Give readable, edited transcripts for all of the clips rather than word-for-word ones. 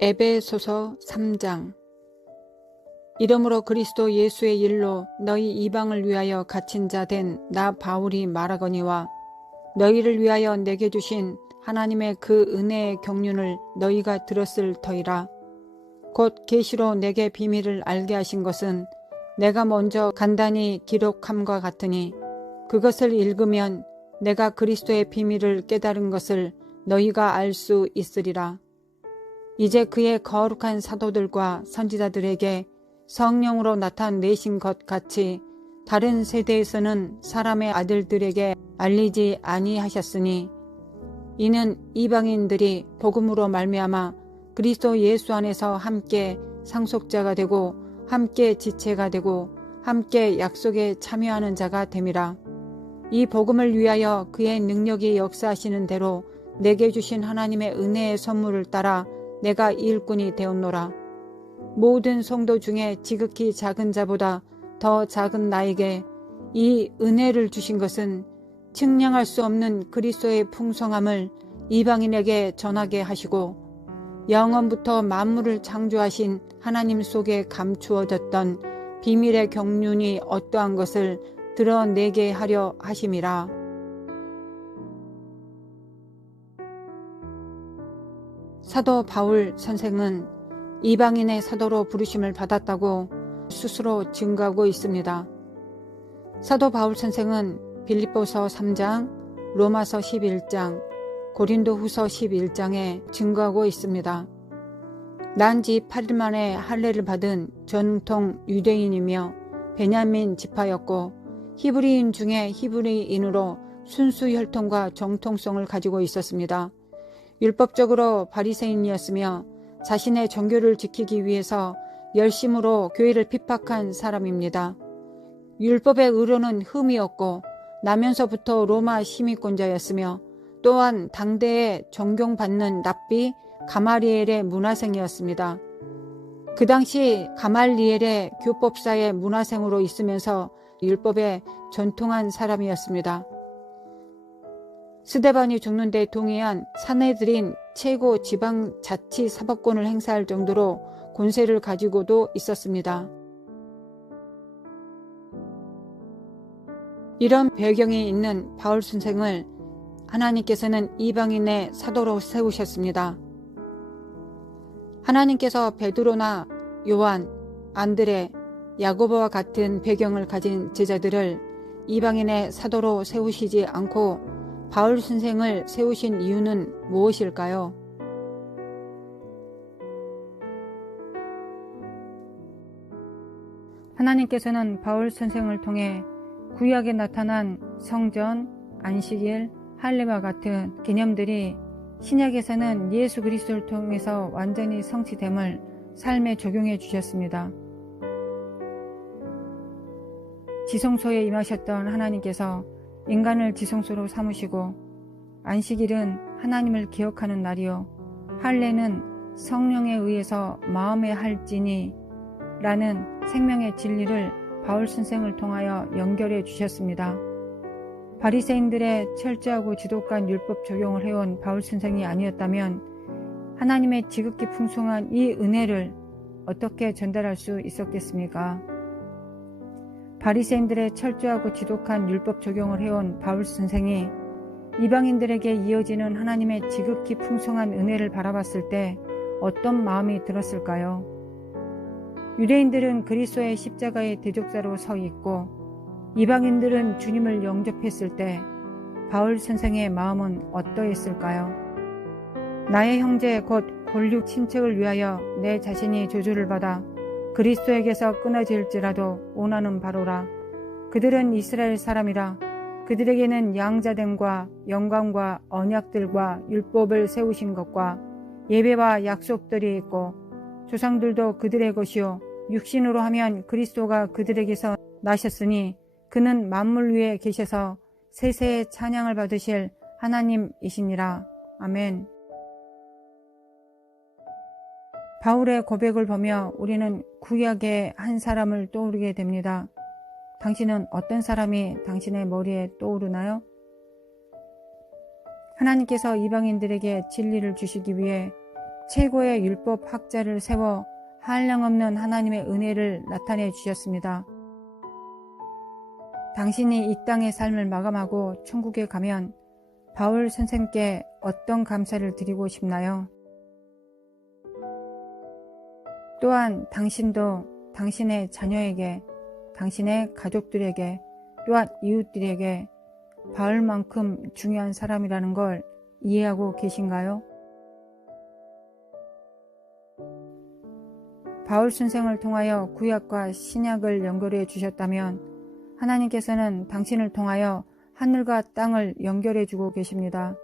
에베소서 3장. 이러므로 그리스도 예수의 일로 너희 이방을 위하여 갇힌 자 된 나 바울이 말하거니와 너희를 위하여 내게 주신 하나님의 그 은혜의 경륜을 너희가 들었을 터이라. 곧 계시로 내게 비밀을 알게 하신 것은 내가 먼저 간단히 기록함과 같으니 그것을 읽으면 내가 그리스도의 비밀을 깨달은 것을 너희가 알 수 있으리라. 이제 그의 거룩한 사도들과 선지자들에게 성령으로 나타내신 것 같이 다른 세대에서는 사람의 아들들에게 알리지 아니하셨으니 이는 이방인들이 복음으로 말미암아 그리스도 예수 안에서 함께 상속자가 되고 함께 지체가 되고 함께 약속에 참여하는 자가 됨이라. 이 복음을 위하여 그의 능력이 역사하시는 대로 내게 주신 하나님의 은혜의 선물을 따라 내가 일꾼이 되었노라. 모든 성도 중에 지극히 작은 자보다 더 작은 나에게 이 은혜를 주신 것은 측량할 수 없는 그리스도의 풍성함을 이방인에게 전하게 하시고 영원부터 만물을 창조하신 하나님 속에 감추어졌던 비밀의 경륜이 어떠한 것을 드러내게 하려 하심이라. 사도 바울 선생은 이방인의 사도로 부르심을 받았다고 스스로 증거하고 있습니다. 사도 바울 선생은 빌립보서 3장, 로마서 11장, 고린도후서 11장에 증거하고 있습니다. 난 지 8일 만에 할례를 받은 전통 유대인이며 베냐민 지파였고 히브리인 중에 히브리인으로 순수 혈통과 정통성을 가지고 있었습니다. 율법적으로 바리새인이었으며 자신의 종교를 지키기 위해서 열심으로 교회를 핍박한 사람입니다. 율법의 의로는 흠이었고 나면서부터 로마 시민권자였으며 또한 당대에 존경받는 랍비 가말리엘의 문화생이었습니다. 그 당시 가말리엘의 교법사의 문화생으로 있으면서 율법에 전통한 사람이었습니다. 스데반이 죽는 데 동의한 사내들인 최고 지방자치사법권을 행사할 정도로 권세를 가지고도 있었습니다. 이런 배경이 있는 바울 선생을 하나님께서는 이방인의 사도로 세우셨습니다. 하나님께서 베드로나 요한, 안드레, 야고보와 같은 배경을 가진 제자들을 이방인의 사도로 세우시지 않고 바울 선생을 세우신 이유는 무엇일까요? 하나님께서는 바울 선생을 통해 구약에 나타난 성전, 안식일, 할례와 같은 개념들이 신약에서는 예수 그리스도를 통해서 완전히 성취됨을 삶에 적용해 주셨습니다. 지성소에 임하셨던 하나님께서 인간을 지성소로 삼으시고 안식일은 하나님을 기억하는 날이요 할례는 성령에 의해서 마음에 할지니 라는 생명의 진리를 바울 선생을 통하여 연결해 주셨습니다. 바리새인들의 철저하고 지독한 율법 적용을 해온 바울 선생이 아니었다면 하나님의 지극히 풍성한 이 은혜를 어떻게 전달할 수 있었겠습니까? 바리새인들의 철저하고 지독한 율법 적용을 해온 바울 선생이 이방인들에게 이어지는 하나님의 지극히 풍성한 은혜를 바라봤을 때 어떤 마음이 들었을까요? 유대인들은 그리스도의 십자가의 대적자로 서 있고 이방인들은 주님을 영접했을 때 바울 선생의 마음은 어떠했을까요? 나의 형제 곧 골육 친척을 위하여 내 자신이 저주를 받아 그리스도에게서 끊어질지라도 원하는 바로라. 그들은 이스라엘 사람이라. 그들에게는 양자됨과 영광과 언약들과 율법을 세우신 것과 예배와 약속들이 있고 조상들도 그들의 것이요 육신으로 하면 그리스도가 그들에게서 나셨으니 그는 만물 위에 계셔서 세세의 찬양을 받으실 하나님이시니라. 아멘. 바울의 고백을 보며 우리는 구약의 한 사람을 떠오르게 됩니다. 당신은 어떤 사람이 당신의 머리에 떠오르나요? 하나님께서 이방인들에게 진리를 주시기 위해 최고의 율법 학자를 세워 한량없는 하나님의 은혜를 나타내 주셨습니다. 당신이 이 땅의 삶을 마감하고 천국에 가면 바울 선생께 어떤 감사를 드리고 싶나요? 또한 당신도 당신의 자녀에게, 당신의 가족들에게, 또한 이웃들에게 바울만큼 중요한 사람이라는 걸 이해하고 계신가요? 바울 선생을 통하여 구약과 신약을 연결해 주셨다면 하나님께서는 당신을 통하여 하늘과 땅을 연결해 주고 계십니다.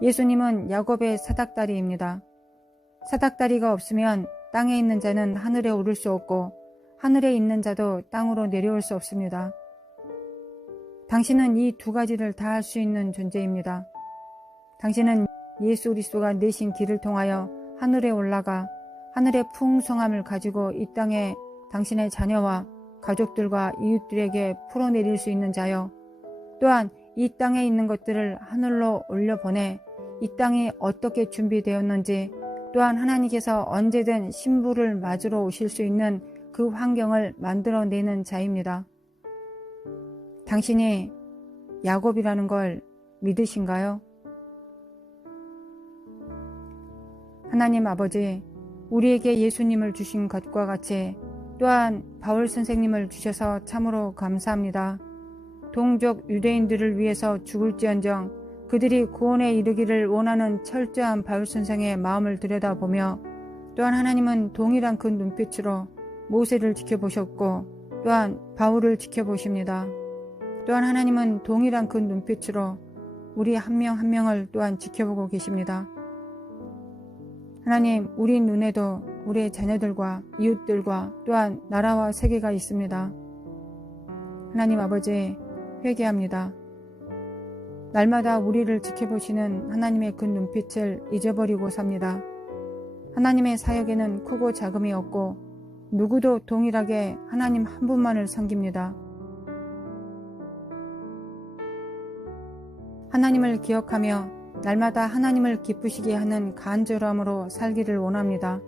예수님은 야곱의 사닥다리입니다. 사닥다리가 없으면 땅에 있는 자는 하늘에 오를 수 없고 하늘에 있는 자도 땅으로 내려올 수 없습니다. 당신은 이 두 가지를 다 할 수 있는 존재입니다. 당신은 예수 그리스도가 내신 길을 통하여 하늘에 올라가 하늘의 풍성함을 가지고 이 땅에 당신의 자녀와 가족들과 이웃들에게 풀어내릴 수 있는 자요. 또한 이 땅에 있는 것들을 하늘로 올려보내 이 땅이 어떻게 준비되었는지, 또한 하나님께서 언제든 신부를 맞으러 오실 수 있는 그 환경을 만들어내는 자입니다. 당신이 야곱이라는 걸 믿으신가요? 하나님 아버지, 우리에게 예수님을 주신 것과 같이 또한 바울 선생님을 주셔서 참으로 감사합니다. 동족 유대인들을 위해서 죽을지언정 그들이 구원에 이르기를 원하는 철저한 바울 선생의 마음을 들여다보며, 또한 하나님은 동일한 그 눈빛으로 모세를 지켜보셨고 또한 바울을 지켜보십니다. 또한 하나님은 동일한 그 눈빛으로 우리 한 명 한 명을 또한 지켜보고 계십니다. 하나님, 우리 눈에도 우리의 자녀들과 이웃들과 또한 나라와 세계가 있습니다. 하나님 아버지, 회개합니다. 날마다 우리를 지켜보시는 하나님의 그 눈빛을 잊어버리고 삽니다. 하나님의 사역에는 크고 작음이 없고 누구도 동일하게 하나님 한 분만을 섬깁니다. 하나님을 기억하며 날마다 하나님을 기쁘시게 하는 간절함으로 살기를 원합니다.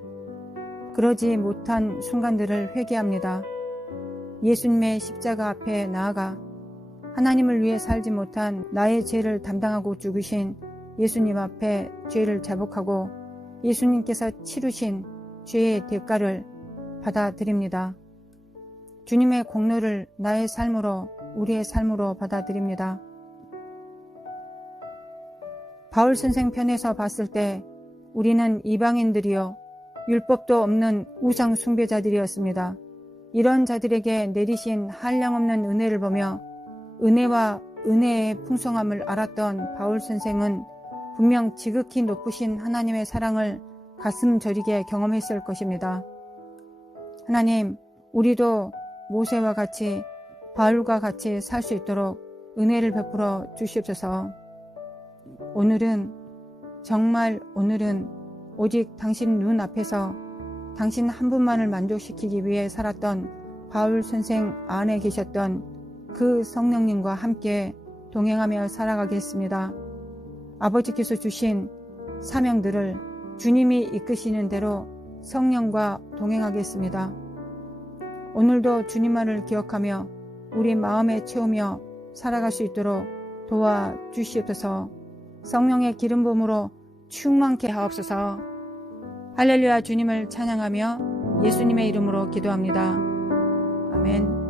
그러지 못한 순간들을 회개합니다. 예수님의 십자가 앞에 나아가 하나님을 위해 살지 못한 나의 죄를 담당하고 죽으신 예수님 앞에 죄를 자복하고 예수님께서 치르신 죄의 대가를 받아들입니다. 주님의 공로를 나의 삶으로, 우리의 삶으로 받아들입니다. 바울 선생 편에서 봤을 때 우리는 이방인들이요 율법도 없는 우상 숭배자들이었습니다. 이런 자들에게 내리신 한량없는 은혜를 보며 은혜와 은혜의 풍성함을 알았던 바울 선생은 분명 지극히 높으신 하나님의 사랑을 가슴 저리게 경험했을 것입니다. 하나님, 우리도 모세와 같이 바울과 같이 살 수 있도록 은혜를 베풀어 주시옵소서. 오늘은, 정말 오늘은 오직 당신 눈 앞에서 당신 한 분만을 만족시키기 위해 살았던 바울 선생 안에 계셨던 그 성령님과 함께 동행하며 살아가겠습니다. 아버지께서 주신 사명들을 주님이 이끄시는 대로 성령과 동행하겠습니다. 오늘도 주님만을 기억하며 우리 마음에 채우며 살아갈 수 있도록 도와주시옵소서. 성령의 기름 부음으로 충만케 하옵소서. 할렐루야. 주님을 찬양하며 예수님의 이름으로 기도합니다. 아멘.